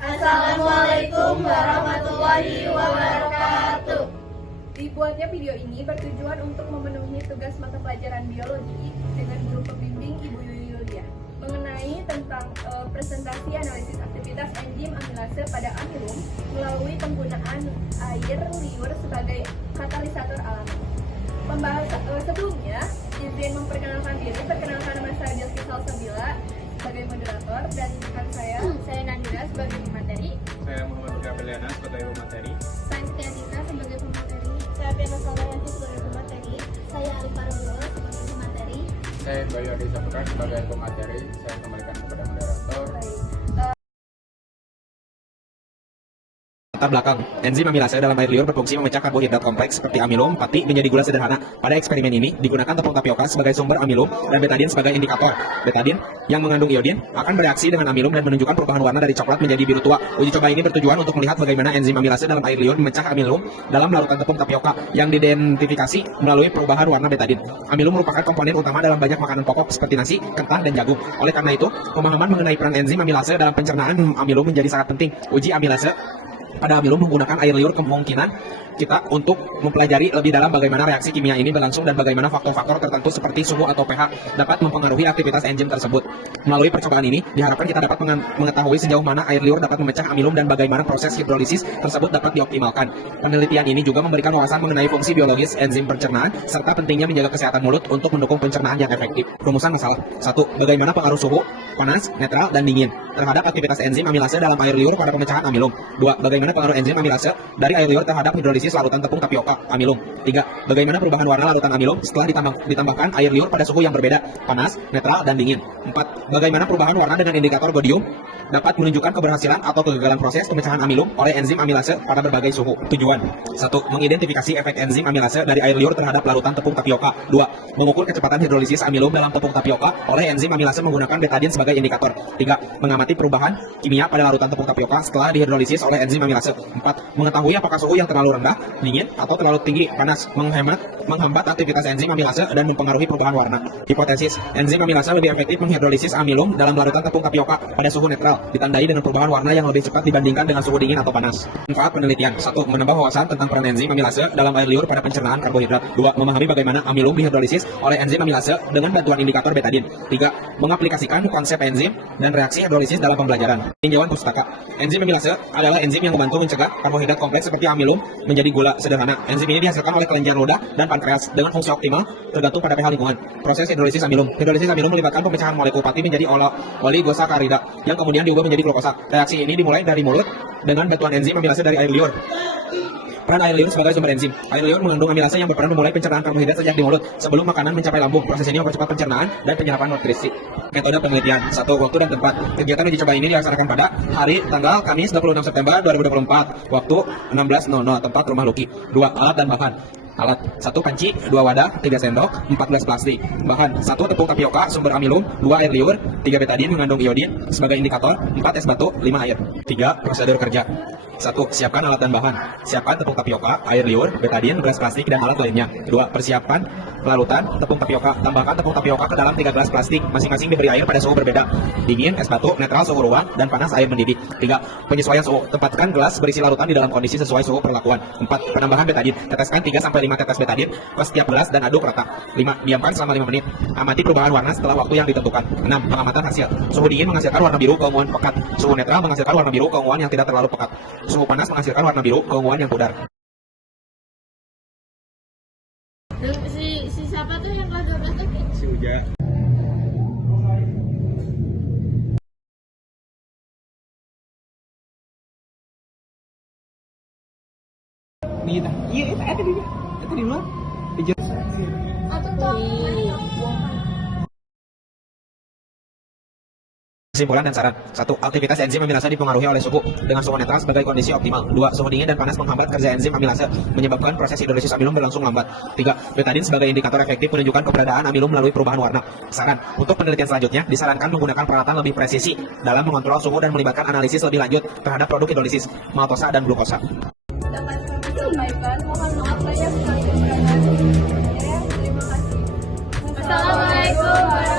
Assalamualaikum warahmatullahi wabarakatuh. Dibuatnya video ini bertujuan untuk memenuhi tugas mata pelajaran biologi dengan guru pembimbing Ibu Yulia mengenai tentang presentasi analisis aktivitas enzim amilase pada amilum melalui penggunaan air liur sebagai katalisator alami. Sebelumnya, izin memperkenalkan diri. Perkenalkan, nama saya Dilki Salsabila sebagai moderator dan rekan saya Nadira sebagai pemateri. Saya Muhammad Gabeliana sebagai pemateri. Saya Tiatika sebagai pemateri. Saya Piana Salmayati sebagai pemateri. Saya Alif Parulio sebagai pemateri. Saya Bayu Adi Saputra sebagai pemateri. Saya kembalikan kepada moderator. Latar belakang, enzim amilase dalam air liur berfungsi memecah karbohidrat kompleks seperti amilum, pati menjadi gula sederhana. Pada eksperimen ini digunakan tepung tapioka sebagai sumber amilum dan betadin sebagai indikator. Betadin yang mengandung iodin akan bereaksi dengan amilum dan menunjukkan perubahan warna dari coklat menjadi biru tua. Uji coba ini bertujuan untuk melihat bagaimana enzim amilase dalam air liur memecah amilum dalam larutan tepung tapioka yang diidentifikasi melalui perubahan warna betadin. Amilum merupakan komponen utama dalam banyak makanan pokok seperti nasi, kentang, dan jagung. Oleh karena itu, pemahaman mengenai peran enzim amilase dalam pencernaan amilum menjadi sangat penting. Uji amilase pada amilum menggunakan air liur kemungkinan kita untuk mempelajari lebih dalam bagaimana reaksi kimia ini berlangsung dan bagaimana faktor-faktor tertentu seperti suhu atau pH dapat mempengaruhi aktivitas enzim tersebut. Melalui percobaan ini, diharapkan kita dapat mengetahui sejauh mana air liur dapat memecah amilum dan bagaimana proses hidrolisis tersebut dapat dioptimalkan. Penelitian ini juga memberikan wawasan mengenai fungsi biologis enzim pencernaan serta pentingnya menjaga kesehatan mulut untuk mendukung pencernaan yang efektif. Rumusan masalah. 1. Bagaimana pengaruh suhu, panas, netral, dan dingin terhadap aktivitas enzim amilase dalam air liur pada pemecahan amilum. 2. Bagaimana pengaruh enzim amilase dari air liur terhadap hidrolisis larutan tepung tapioka amilum. 3. Bagaimana perubahan warna larutan amilum setelah ditambahkan air liur pada suhu yang berbeda, panas, netral, dan dingin. 4. Bagaimana perubahan warna dengan indikator godium dapat menunjukkan keberhasilan atau kegagalan proses pemecahan amilum oleh enzim amilase pada berbagai suhu. Tujuan: 1. Mengidentifikasi efek enzim amilase dari air liur terhadap larutan tepung tapioka. 2. Mengukur kecepatan hidrolisis amilum dalam tepung tapioka oleh enzim amilase menggunakan betadin sebagai indikator. 3. Mengamati perubahan kimia pada larutan tepung tapioka setelah dihidrolisis oleh enzim amilase. 4. Mengetahui apakah suhu yang terlalu rendah, dingin, atau terlalu tinggi, panas, menghambat aktivitas enzim amilase dan mempengaruhi perubahan warna. Hipotesis: enzim amilase lebih efektif menghidrolisis amilum dalam larutan tepung tapioka pada suhu netral, ditandai dengan perubahan warna yang lebih cepat dibandingkan dengan suhu dingin atau panas. Manfaat penelitian: 1. Menambah wawasan tentang peran enzim amilase dalam air liur pada pencernaan karbohidrat. 2. Memahami bagaimana amilum dihidrolisis oleh enzim amilase dengan bantuan indikator betadin. 3. Mengaplikasikan konsep enzim dan reaksi hidrolisis dalam pembelajaran. Tinjauan pustaka. Enzim amilase adalah enzim yang membantu mencegah karbohidrat kompleks seperti amilum menjadi gula sederhana. Enzim ini dihasilkan oleh kelenjar ludah dan pankreas dengan fungsi optimal tergantung pada pH lingkungan. Proses hidrolisis amilum. Hidrolisis amilum melibatkan pemecahan molekul pati menjadi oligosakarida yang kemudian diubah menjadi glukosa. Reaksi ini dimulai dari mulut dengan bantuan enzim amilase dari air liur. Peran air liur sebagai sumber enzim. Air liur mengandung amilase yang berperan memulai pencernaan karbohidrat sejak di mulut sebelum makanan mencapai lambung. Proses ini mempercepat pencernaan dan penyerapan nutrisi. Metode penelitian: 1. Waktu dan tempat. Kegiatan uji coba ini dilaksanakan pada hari tanggal Kamis 26 September 2024, waktu 16.00, tempat Rumah Luki. 2. Alat dan bahan. Alat: 1 panci, 2 wadah, 3 sendok, 4 gelas plastik. Bahan: 1 tepung tapioka sumber amilum, 2 air liur, 3 betadin mengandung iodin sebagai indikator, 4 es batu, 5 air. 3. Prosedur kerja. 1. Siapkan alat dan bahan. Siapkan tepung tapioka, air liur, betadin, gelas plastik, dan alat lainnya. 2. Persiapkan larutan tepung tapioka. Tambahkan tepung tapioka ke dalam 3 gelas plastik, masing-masing diberi air pada suhu berbeda. Dingin, es batu, netral, suhu ruang, dan panas, air mendidih. 3. Penyesuaian suhu. Tempatkan gelas berisi larutan di dalam kondisi sesuai suhu perlakuan. 4. Penambahan betadin. Teteskan 3-5 tetes betadin ke setiap gelas dan aduk rata. 5. Diamkan selama 5 menit. Amati perubahan warna setelah waktu yang ditentukan. 6. Pengamatan hasil. Suhu dingin menghasilkan warna biru keunguan pekat. Suhu netral menghasilkan warna biru keunguan yang tidak terlalu pekat. Suhu panas menghasilkan warna biru keunguan yang pudar. Si siapa tuh yang kelas 12 tuh? Si Uja. Iya, itu di luar. Atau tuh? Kesimpulan dan saran. 1. Aktivitas enzim amilase dipengaruhi oleh suhu dengan suhu netral sebagai kondisi optimal. 2. Suhu dingin dan panas menghambat kerja enzim amilase, menyebabkan proses hidrolisis amilum berlangsung lambat. 3. Betadin sebagai indikator efektif menunjukkan keberadaan amilum melalui perubahan warna. Saran. Untuk penelitian selanjutnya, disarankan menggunakan peralatan lebih presisi dalam mengontrol suhu dan melibatkan analisis lebih lanjut terhadap produk hidrolisis, maltosa dan glukosa. Dapat kami sampaikan, mohon maaf banyak sekali kekurangan. Terima kasih. Assalamualaikum.